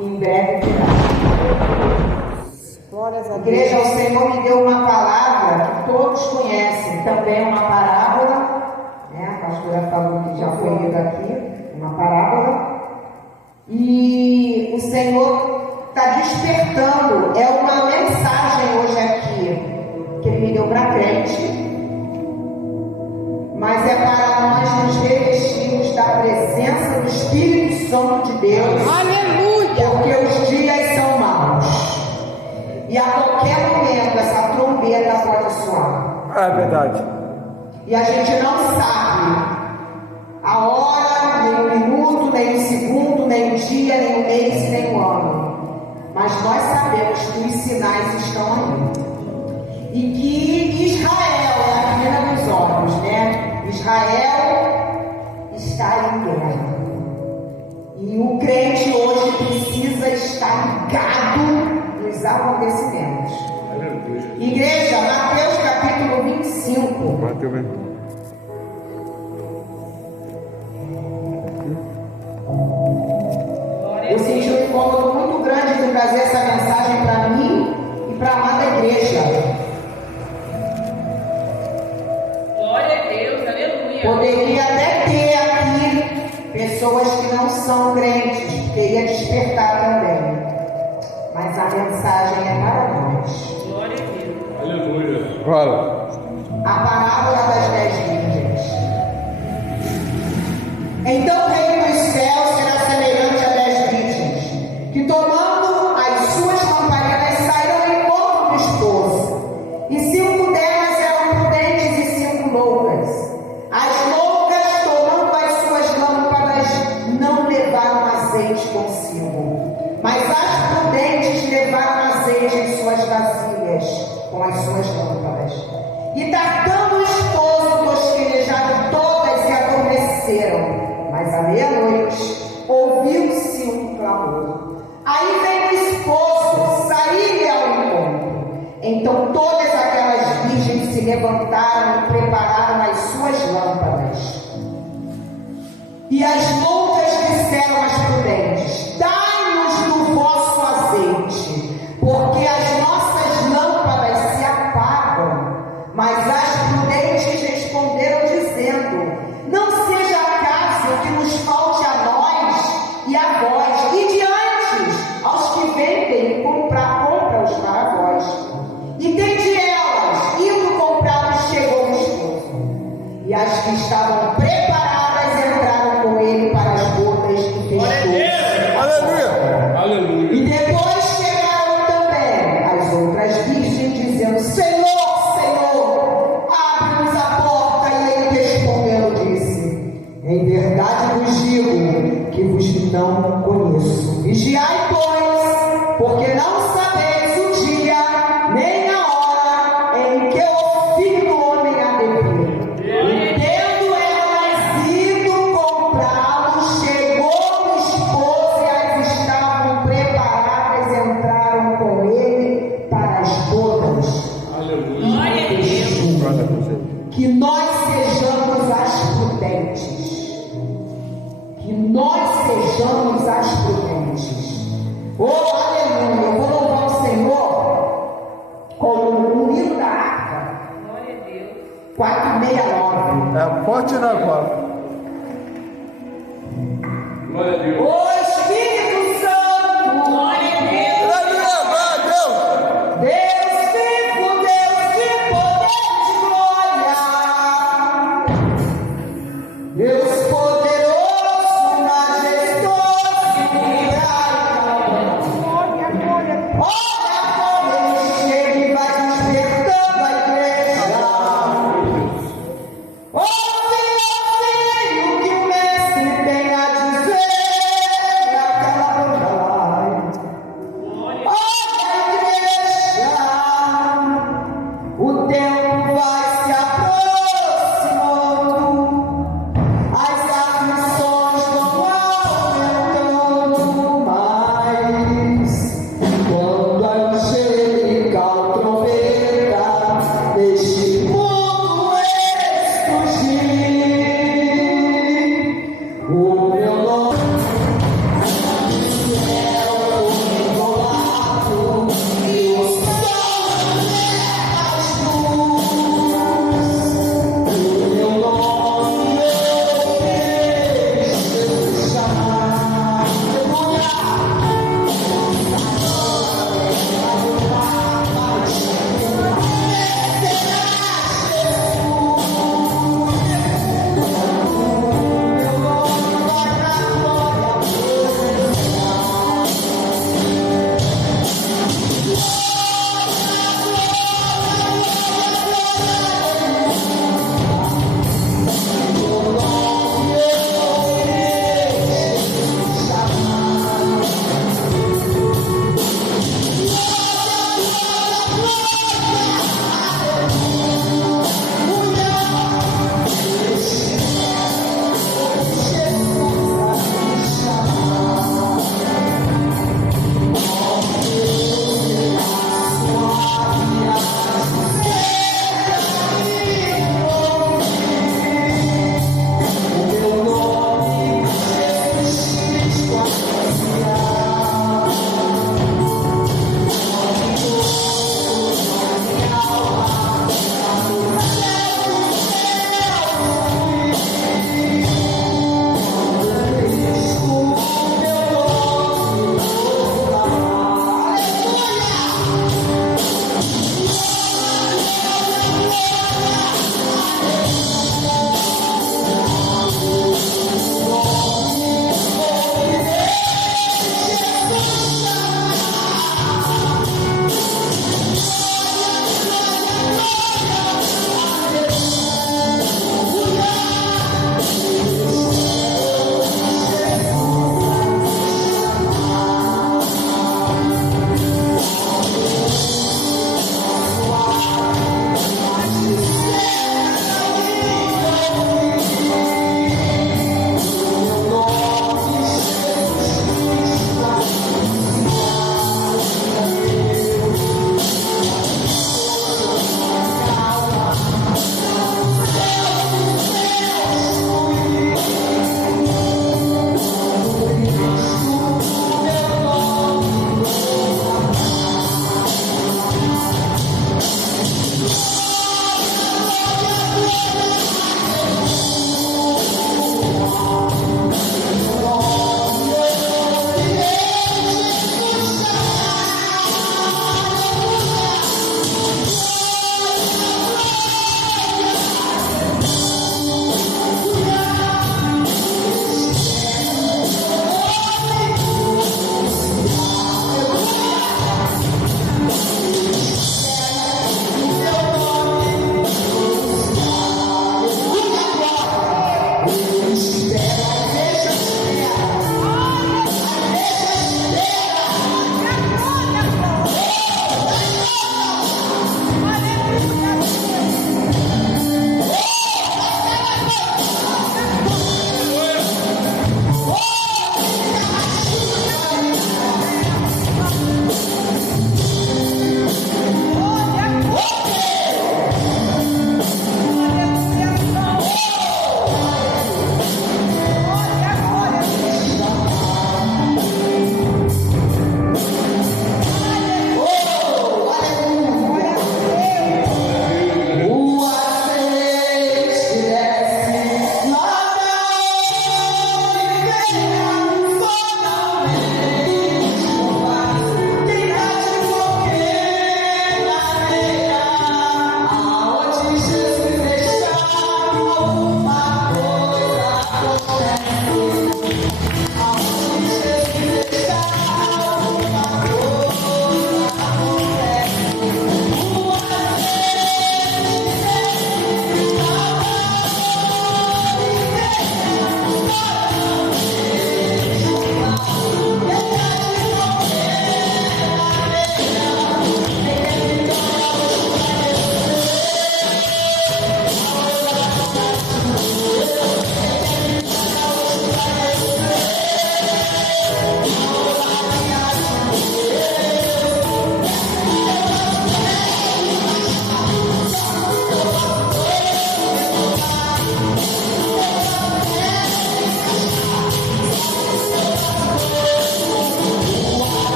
em breve virá. Igreja, o Senhor me deu uma palavra que todos conhecem, também uma parábola, né? A pastora falou que já foi lida aqui, uma parábola, e o Senhor está despertando, é uma mensagem hoje aqui, que Ele me deu para crente, mas é para nós nos revestirmos da presença do Espírito Santo de Deus. Aleluia! Porque os dias são maus. E a qualquer momento essa trombeta pode soar. É verdade. E a gente não sabe a hora, nem o minuto, nem o segundo, nem o dia, nem o mês, nem o ano. Mas nós sabemos que os sinais estão aí. E que Israel é a menina dos olhos, né? Israel está em guerra. E o crente hoje precisa estar ligado nos acontecimentos. Igreja, Mateus capítulo 25. Eu senti um incômodo muito grande de trazer essa mensagem para mim e para a amada igreja. Glória a Deus, aleluia. Poderia até ter aqui pessoas que não são crentes, queria despertar também. Mas a mensagem é para nós. Glória a Deus. Aleluia. Fala. A parábola das 10 virgens. Então o reino dos céus será semelhante a 10 virgens, que tomando as suas lamparinas saíram ao encontro do esposo. E 5 delas eram prudentes e 5 loucas. As loucas, tomando as suas lâmpadas, não levaram azeite consigo, mas as prudentes levaram azeite em suas vasilhas com as suas lâmpadas. E tardando o esposo, tosquenejaram todas e adormeceram. Mas à meia-noite ouviu-se um clamor. Aí vem o esposo sair ao encontro. Então todas aquelas virgens se levantaram e prepararam as suas lâmpadas. E as loucas disseram às prudentes: dai-nos do vosso azeite, porque as nossas lâmpadas se apagam. Mas as prudentes responderam dizendo: não seja acaso que nos falte a nós e a vós, e de antes aos que vendem compra-os para vós. E tende elas, indo comprá-los, chegou o esposo. E as que estavam preparadas entraram com ele para as bodas e festou. Aleluia. Aleluia. E depois chegaram também as outras virgens, dizendo: Senhor, Senhor, abre-nos a porta. E ele respondendo disse: em verdade vos digo que vos não conheço. Vigiai, pois, porque não sabeis o dia nem a hora em que o Filho do Homem há de vir. E tendo elas ido comprá-lo, chegou o esposo e as estavam preparadas, entraram com ele para as bodas. Glória a Deus. Que nós sejamos as prudentes. Que nós sejamos as prudentes. Oh, aleluia! Eu vou louvar o Senhor com o hino da harpa. Glória a Deus. 469. É forte na palavra. Glória a Deus. O Espírito Santo. Glória a Deus. Aleluia. Deus vivo, Deus de poder de glória. Deus poderoso, majestoso, glória, glória. Olha como ele chega e vai despertando a igreja. Ouve o que o mestre tem a dizer.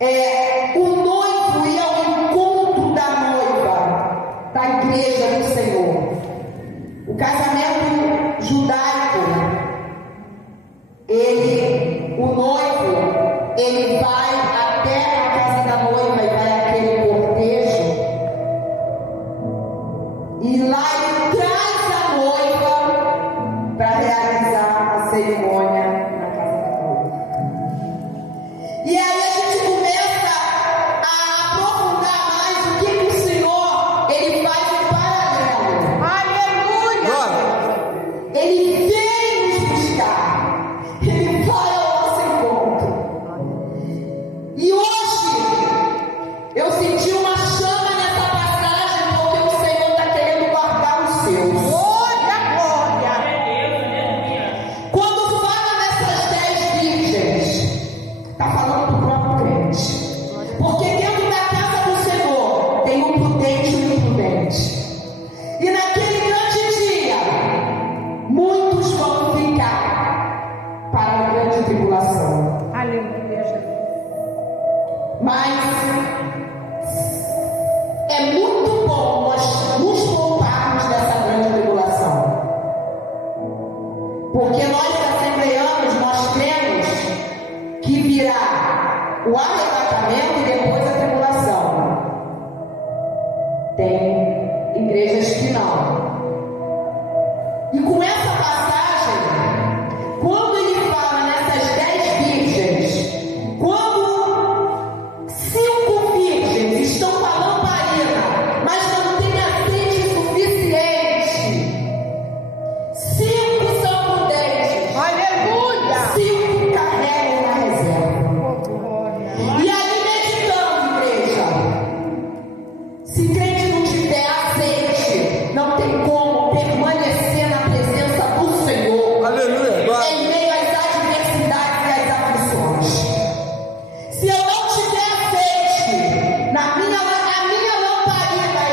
o noivo ia ao encontro da noiva, da igreja do Senhor. O casamento judaico, o noivo, ele vai até a casa da noiva e vai àquele cortejo, e lá ele traz a noiva para realizar a cerimônia na casa da noiva. E aí a gente começa a aprofundar mais o que o Senhor ele faz em paralelo. Aleluia! Ele vem nos buscar, ele vai ao nosso encontro. E hoje eu senti uma chama nessa passagem, porque o Senhor está querendo guardar os seus. Quando fala nessas 10 virgens, está falando do próprio crente. Porque dentro da casa do Senhor tem um prudente e um imprudente. E naquele grande dia, muitos vão ficar para a grande tribulação. Aleluia, Jesus. Mas é muito bom nós nos pouparmos dessa grande tribulação. Porque nós assembleanos, nós cremos que virá o arrebatamento e depois a tribulação. Tem igrejas que não. E com essa passagem, quando ele fala nessas 10 virgens, quando 5 virgens estão com a lamparina, mas não tem azeite suficiente, 5 são prudentes. Aleluia! 5 carregam na reserva. E aí meditando, igreja, se crente não tiver azeite, não tem como permanecer na presença do Senhor. Aleluia. Glória. Em meio às adversidades e às aflições. Se eu não tiver azeite na minha lamparina,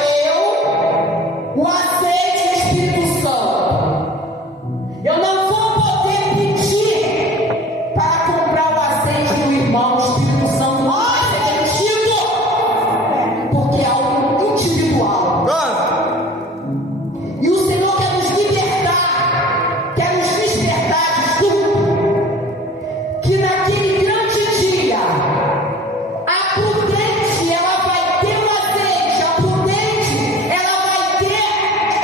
o azeite do Espírito Santo, eu não vou poder pedir para comprar o azeite do irmão. O Espírito Santo não vai ser demitido, porque é algo individual. Glória. E o Senhor quer nos libertar, quer nos despertar de tudo. Que naquele grande dia, a prudente, ela vai ter o azeite, a prudente, ela vai ter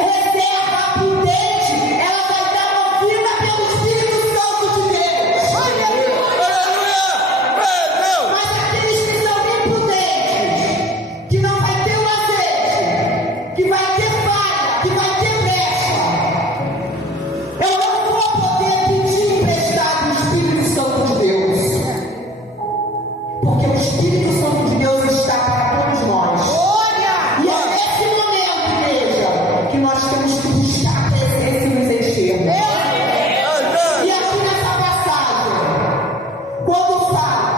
reserva, a prudente, ela vai dar movida pelo Espírito Santo de Deus. Aleluia. Deus. Mas aqueles que são imprudentes, que não vai ter o azeite, que vai ter falha, que vai ter brecha, eu não vou poder pedir emprestado o Espírito Santo de Deus, porque o Espírito Santo de Deus está para todos nós. E é nesse momento, igreja, que nós temos que buscar a presença e nos encher. E aqui nessa passagem, quando fala,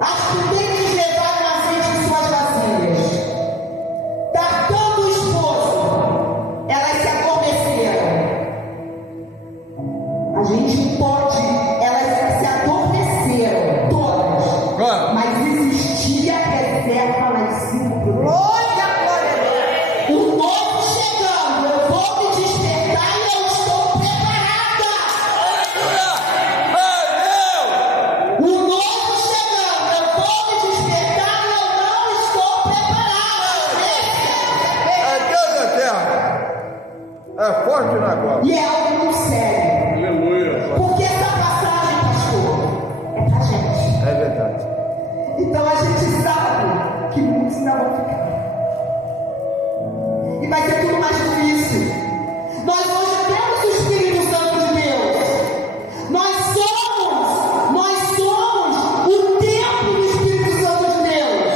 as prudentes levaram azeite em suas vasilhas, tardando o esposo, elas se adormeceram. A gente pode, elas se adormeceram, todas, Glória. mas existia reserva nas 5 prudentes. O novo chegando, eu vou me despertar e eu estou preparada. O novo chegando, eu vou me despertar e eu não estou preparada. É Deus da terra. É forte na glória. E é algo muito sério. Aleluia. Porque essa passagem, pastor, é pra gente. É verdade. Então a gente sabe que muitos ainda vão ficar. E vai ser tudo mais difícil. Nós hoje temos o Espírito Santo de Deus. Nós somos o templo do Espírito Santo de Deus.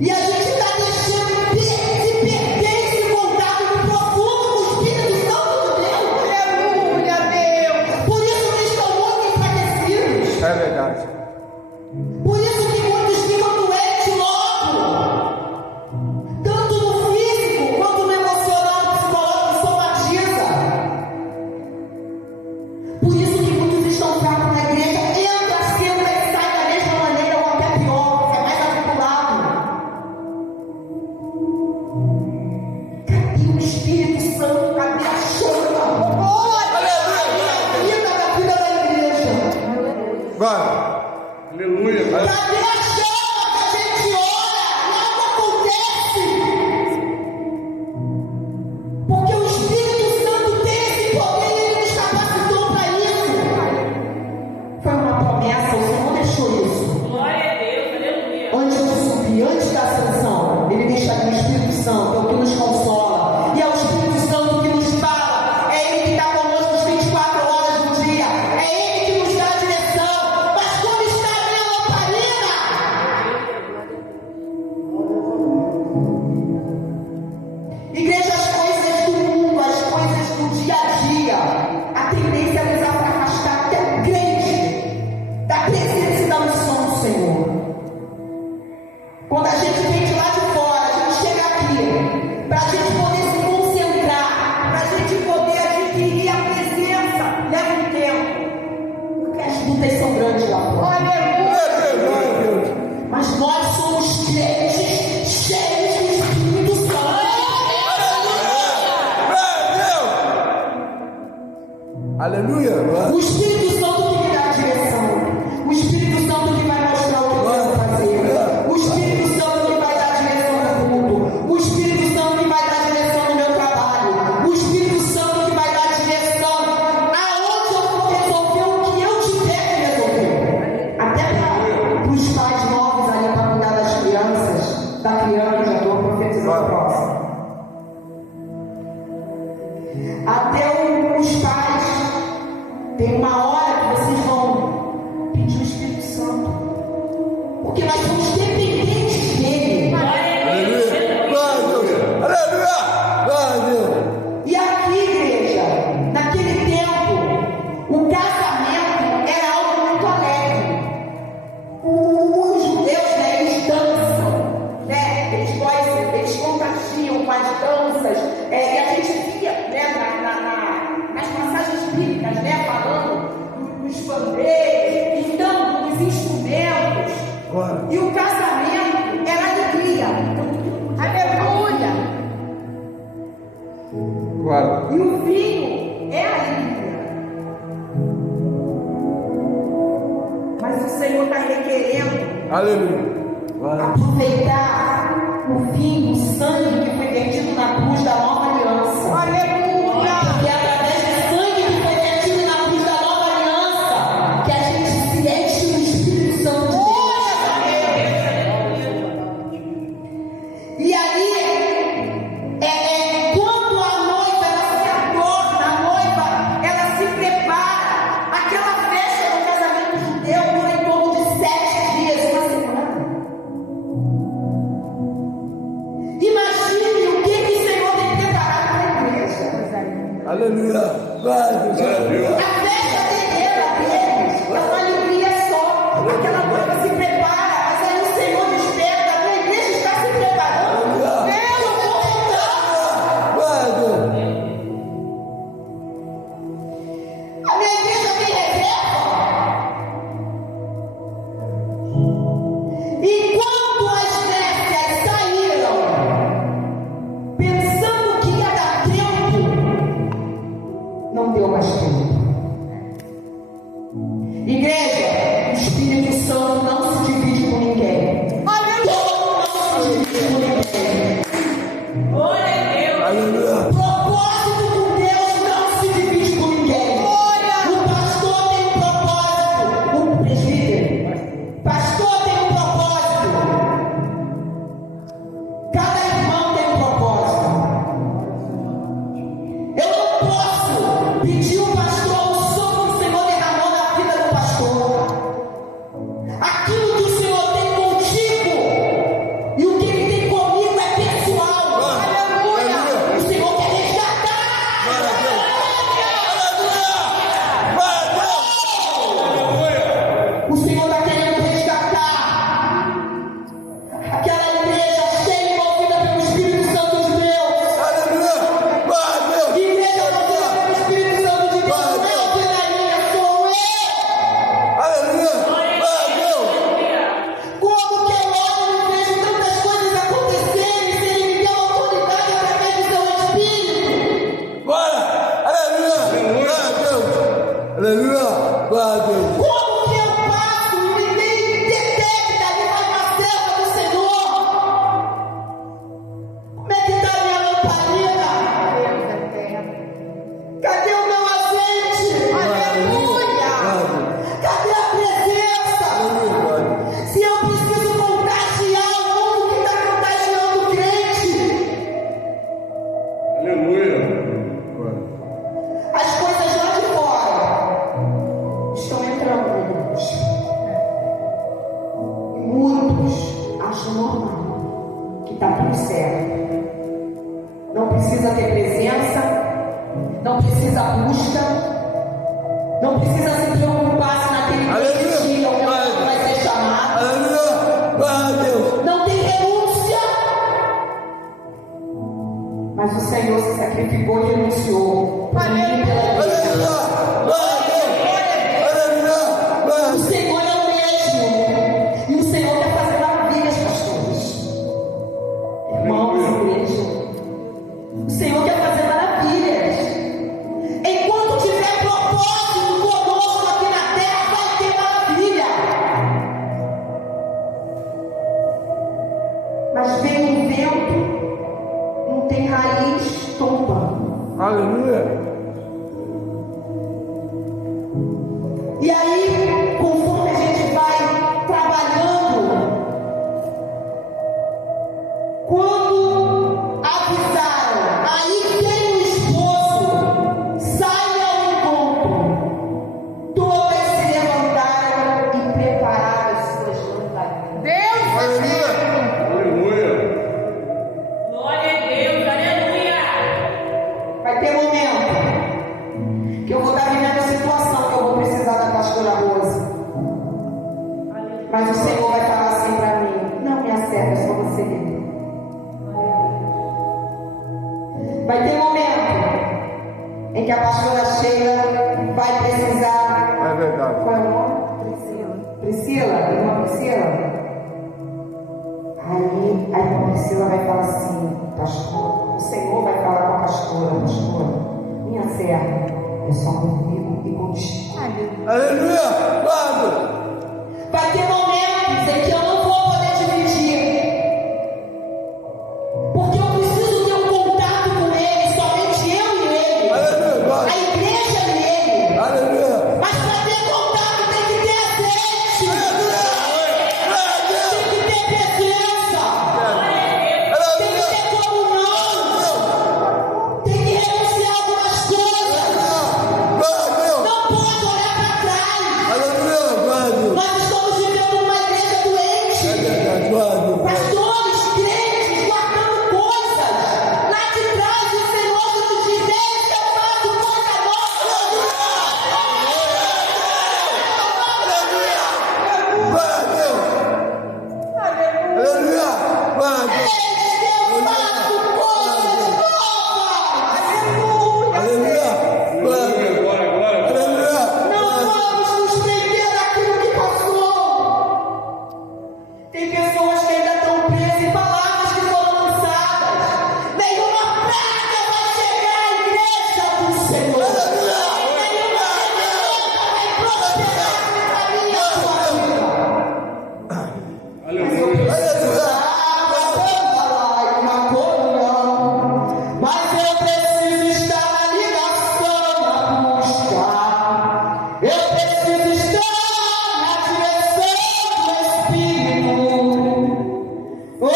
E a gente está deixando se perder esse contato profundo com o Espírito Santo de Deus. Aleluia, Deus. Por isso que estão muito enfraquecidos. É verdade. Por isso que muitos ficam doentes logo. Tanto no físico quanto no emocional, no psicológico, somatiza. Por isso que muitos estão fracos na igreja, entra, senta e sai da igreja Aleluia. Cadê a chama que a gente ora e algo acontece? Porque o Espírito Santo tem esse poder e ele nos capacitou para isso. Foi uma promessa, o Senhor deixou isso. Glória a Deus, aleluia. Antes de subir, antes da ascensão, ele deixa ali o Espírito Santo, é o que nos consola. E é o Espírito Santo que nos fala. É ele que está conosco as 24 horas do dia. É ele que nos dá a direção. Mas quando está a minha lamparina, igreja, as coisas do mundo, as coisas do dia a dia, a tendência é nos afastar até grande da presença e da unção do Senhor. Quando a gente vem de lá de fora, a gente chega aqui, para a gente poder se concentrar, para a gente poder adquirir a presença, leva um tempo, porque as lutas são grandes lá fora. Mas nós somos crentes cheios do Espírito Santo. Aleluia. O Espírito Santo que me dá a direção. O Espírito Santo que vai mostrar o que eu devo fazer. O Espírito Santo que vai dar a direção no mundo. O Espírito Santo que vai dar a direção no meu trabalho. O Espírito Santo que vai dar a direção aonde eu vou resolver o que eu tiver que resolver. Até para os pais novos ali para cuidar das crianças. Da criança, já estou profetizando a próxima. Até os pais, tem uma hora que vocês vão pedir o Espírito Santo, porque nós somos dependentes dele. Aleluia. E aqui, igreja, naquele tempo, o casamento era algo muito alegre. Os judeus, né, eles dançam, né, eles contagiam com as danças, e a gente via, né, nas passagens bíblicas, né, falando dos bandeiros, então, dos instrumentos. E o casamento era alegria. Aleluia! E o vinho é alegria. Mas o Senhor está requerendo Aleluia. aproveitar o vinho, o sangue que foi vertido na cruz da nova aliança. Aleluia! Porque é através do sangue que foi vertido na cruz da nova aliança que a gente se enche do Espírito Santo de Deus. E ali, quando a noiva ela se adorna, a noiva ela se prepara. Aquela festa do casamento judeu dura em torno de 7 dias, uma semana. Imagine o que o Senhor tem preparado para a igreja. Aleluia. A festa terreira deles é uma alegria só. Aquela noiva se prepara, mas aí o Senhor desperta. A minha igreja está se preparando. Deus, eu vou voltar. A minha igreja tem reserva. Enquanto as nécias saíram, pensando que ia dar tempo, não deu mais tempo. está tudo certo. Não precisa ter presença, não precisa busca, não precisa se preocupar se naquele dia o meu vai ser chamado. Não tem renúncia. Mas o Senhor se sacrificou e renunciou. O Senhor é o mesmo. E o Senhor quer fazer maravilhas, pastores. Irmãos, igreja. O Senhor quer fazer maravilhas. Enquanto tiver propósito conosco aqui na terra, vai ter maravilha. Mas vem um vento, não tem raiz, tomba. Aleluia. E aí, conforme a gente vai trabalhando, quando avisaram, aí tem o esposo, saia ao encontro. Todas se levantaram e prepararam as suas lamparinas. Deus é Aleluia. Glória a Deus, aleluia. Vai ter momento que eu vou estar vivendo a situação que eu vou precisar da pastora Rosa. Mas o Senhor vai falar assim para mim: não, minha serva, é só você. Vai ter momento em que a pastora Sheila vai precisar. É verdade. Qual é o nome? Priscila, irmã Priscila. Aí a irmã Priscila vai falar assim: pastor, o Senhor vai falar com a pastora: minha serva, é só comigo e contigo. Aleluia. Quando? Vai ter momentos em que eu não vou poder dividir, porque eu preciso ter um contato com ele, somente eu e ele, Aleluia. a igreja e ele. Aleluia. Mas para ter contato tem que ter azeite, tem que ter presença, tem que ter comunhão, tem que renunciar algumas coisas, não pode olhar para trás. Nós estamos vivendo uma igreja doente, pastores, crentes, guardando coisas lá de trás. O Senhor nos diz: deixa eu faço coisa nova. Não vamos nos prender naquilo que passou. Tem pessoas que ainda estão presas em palavras que foram lançadas. Nenhuma praga vai chegar à igreja do Senhor. Nenhuma ferramenta vai prosperar na minha sua vida. Mas eu preciso estar na ligação, na busca. Eu preciso estar na direção do Espírito. Oh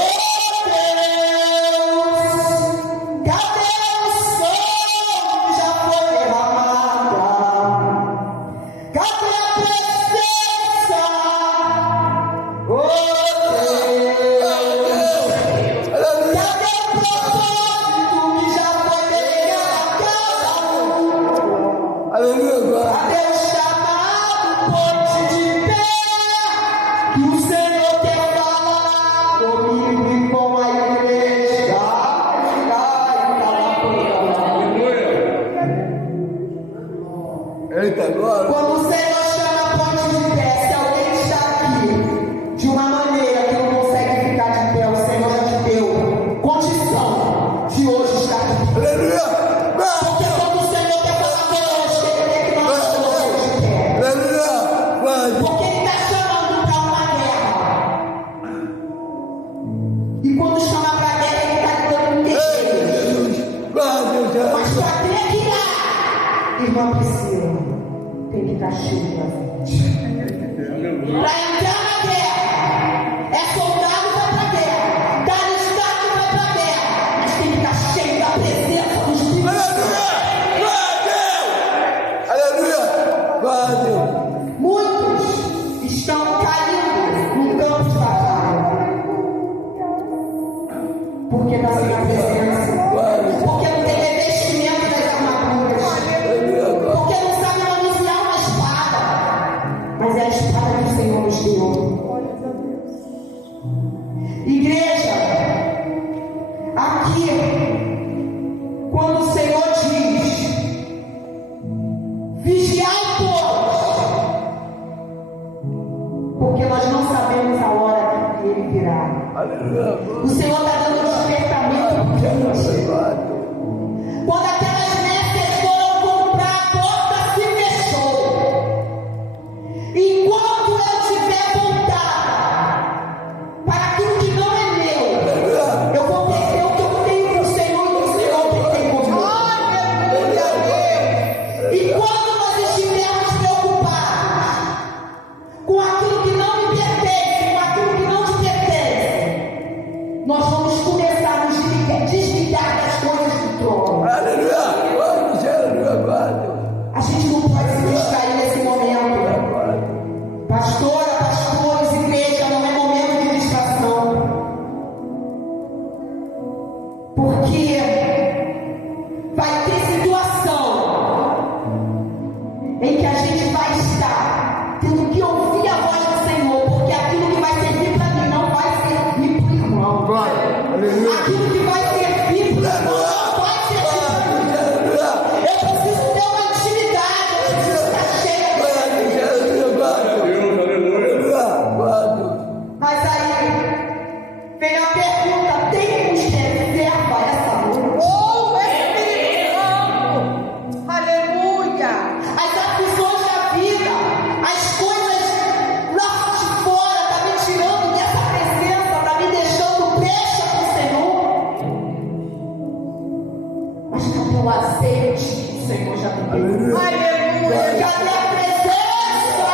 Deus, cadê o sangue que já foi derramado? Cadê a presença? Oh Deus, cadê o propósito que já foi delegado a cada um? Cadê o chamado ponte de pé que o Senhor quer falar comigo e com a igreja? Eita, glória. Quando o Senhor chama a ponte de pé, se alguém está aqui de uma maneira que não consegue ficar de pé, o Senhor já te deu condição de hoje estar de pé. Aleluia. Porque quando o Senhor quer falar conosco, Ele quer que nós estejamos de pé. Aleluia. Porque Ele está chamando para uma guerra. E quando chama para a guerra, Ele está lidando com guerreiros. Mas para ter que dar, irmã Priscila, tem que estar cheio de azeite. Para entrar na guerra, é soldado vai para a guerra, dá estado vai para a guerra, mas tem que estar cheio da presença do Espírito Santo. Muitos estão caindo no campo de batalha. Porque está sem a presença. Porque não tem revestimento das armaduras. Porque não sabe manusear uma espada. Mas é a espada que o Senhor nos deu. Igreja, aqui, quando o Senhor diz: vigiai, todos, porque nós não sabemos a hora que Ele virá. O Senhor está dando despertamento quente. Quando aquelas mestres foram comprar, a porta se fechou. Enquanto eu tiver vontade para aquilo que não é meu, eu vou perder o que eu tenho com o Senhor e o Senhor que tem comigo. E quando nós estivermos preocupados com aquilo que não me pertence, com aquilo que não te pertence, nós vamos começar a nos desligar das coisas do trono. A gente não pode se distrair nesse momento. Pastora, pastores, igreja, não é momento de distração. Porque vai ter situação em que a gente vai estar tendo que ouvir a voz do Senhor, porque aquilo que vai servir para mim não vai servir para o irmão. Aquilo que vai servir para o irmão não vai servir para mim. Eu preciso ter uma intimidade, eu preciso estar cheia. Mas aí vem a pergunta: temos reserva essa noite? Aleluia! As aflições da vida, as coisas lá de fora, está me tirando dessa presença, está me deixando brecha para o Senhor. Mas cadê o azeite que o Senhor já me deu? Aleluia! Cadê a presença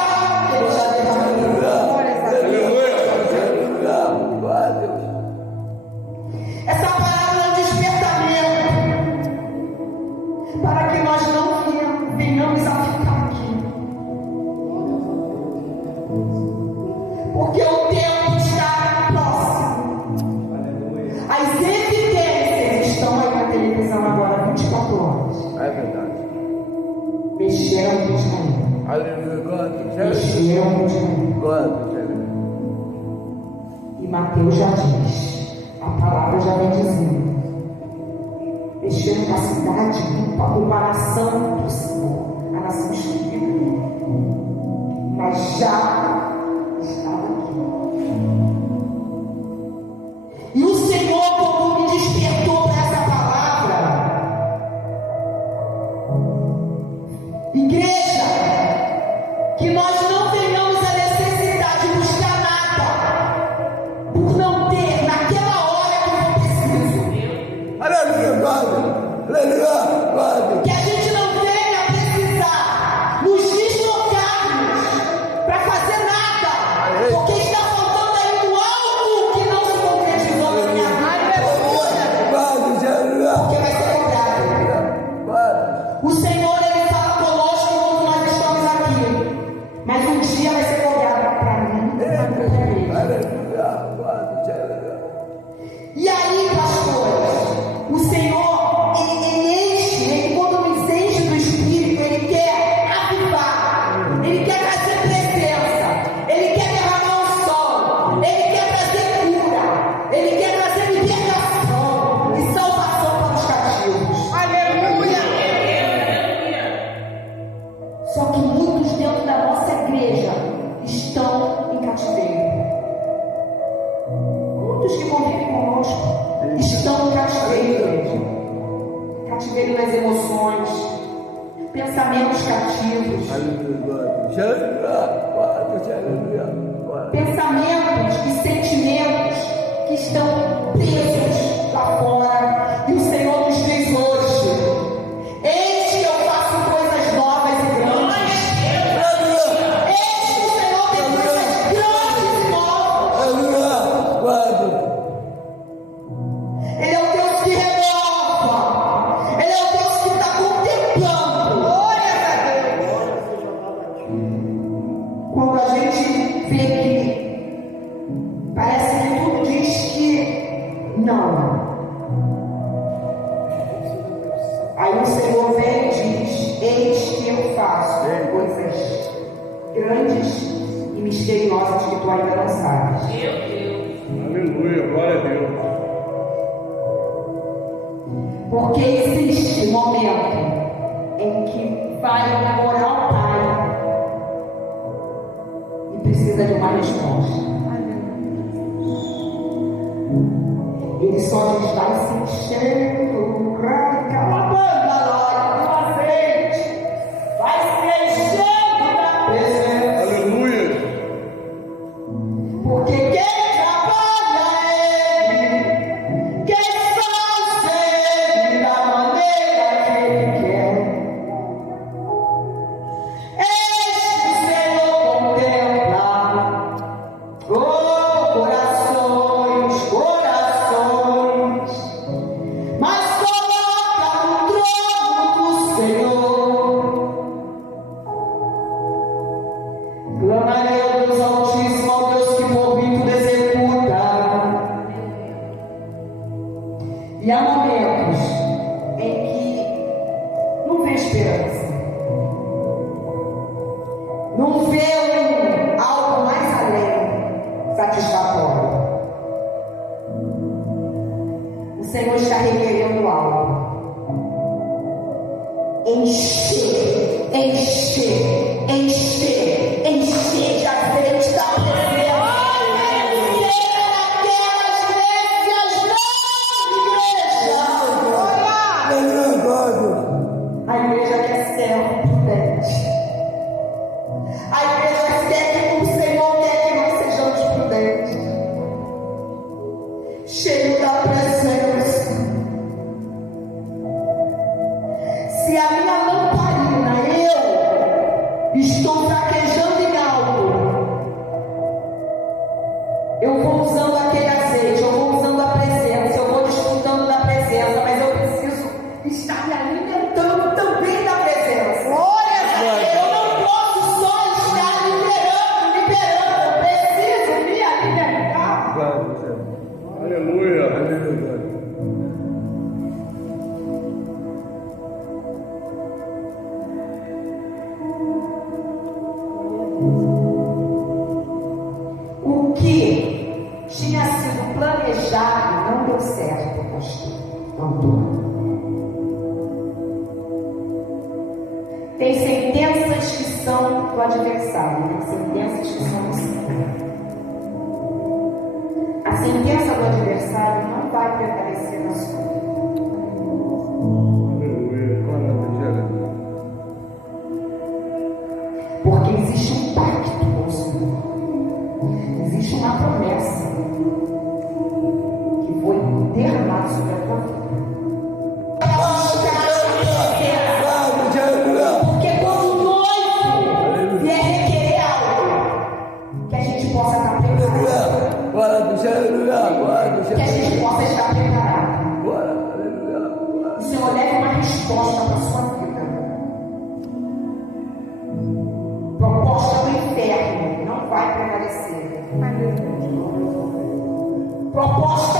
que Ele já derramou? Essa palavra é um despertamento para que nós não venhamos a ficar aqui, porque o tempo está próximo. As evidências estão aí na televisão agora, 24 horas. É verdade. Mexeram com Israel. Aleluia. Mexeram com Israel. E Mateus já diz, a palavra já vem dizendo: mexeram com a cidade, com a comparação do Senhor, a nação escolhida, mas já estava aqui. E o Senhor, como me despertou para essa palavra, igreja, que nós não tenhamos a necessidade de buscar nada por não ter naquela hora que eu preciso. Que a gente não venha precisar nos deslocarmos para fazer nada, porque está faltando aí algo que não se concretizou na minha vida, porque vai ser cobrado. O Senhor, Ele fala conosco quando nós estamos aqui, mas um dia vai ser cobrado para mim e para minha igreja. E aí, pastores, o Senhor, Ele enche, Ele quando nos enche do Espírito, Ele quer avivar, Ele quer trazer presença, Ele quer derramar o sol, Ele quer trazer cura, Ele quer trazer libertação e salvação para os cativos. Aleluia! Só que muitos dentro da nossa igreja estão em cativeiro. Muitos que convivem conosco estão em cativeiro, igreja. Cativeiro nas emoções, pensamentos cativos, pensamentos e sentimentos que estão presos lá fora. E o Senhor nos diz hoje: eis que eu faço coisas novas e grandes. Eis que o Senhor tem coisas grandes e novas. Ele é o Deus que renova. Ele é o Deus que está contemplando. Glória a Deus! Quando a gente vê que parece que tudo diz que não, eu faço coisas grandes e misteriosas que tu ainda não sabes. Meu Deus. Aleluia, glória a Deus. Porque existe um momento em que vai orar ao Pai e precisa de uma resposta. Ele só nos vai se enchendo, calabando a glória da frente, vai se enchendo da presença. Aleluia. Porque quem trabalha é Ele, quem faz Ele da maneira que Ele quer. Este Senhor contempla corações, mas coloca no trono do Senhor. Clamarei ao Deus Altíssimo, ao Deus que por mim tudo executa. E há momentos em que não vê esperança, não vê algo mais além satisfatório. O Senhor está requerendo algo. Encher, encher, encher, encher a frente da presença. Encher aquelas igrejas da igreja. A igreja que é servo prudente. A igreja quer que o Senhor quer que nós sejamos prudentes. Cheio da presença. Se a minha lamparina, eu estou fraquejando em algo, eu vou usando aquele azeite, eu vou usando a presença, eu vou desfrutando da presença, mas eu preciso estar me alimentando também da presença. Eu não posso só estar liberando, eu preciso me alimentar. Aleluia, aleluia. O que tinha sido planejado não deu certo, pastor Antônio. Tem sentenças que são do adversário, tem sentenças que são do Senhor. A sentença do adversário não vai prevalecer na sua vida. Aleluia, glória a Deus. Porque existe um pacto com o Senhor. Existe uma promessa que foi derramada sobre a tua vida. Porque quando o noivo vier requerer algo, que a gente possa estar preparado. Glória a Deus, aleluia, glória a Deus. Que a gente possa estar preparado. Glória, aleluia. O Senhor leve uma resposta para a sua vida. Proposta do inferno não vai prevalecer. Proposta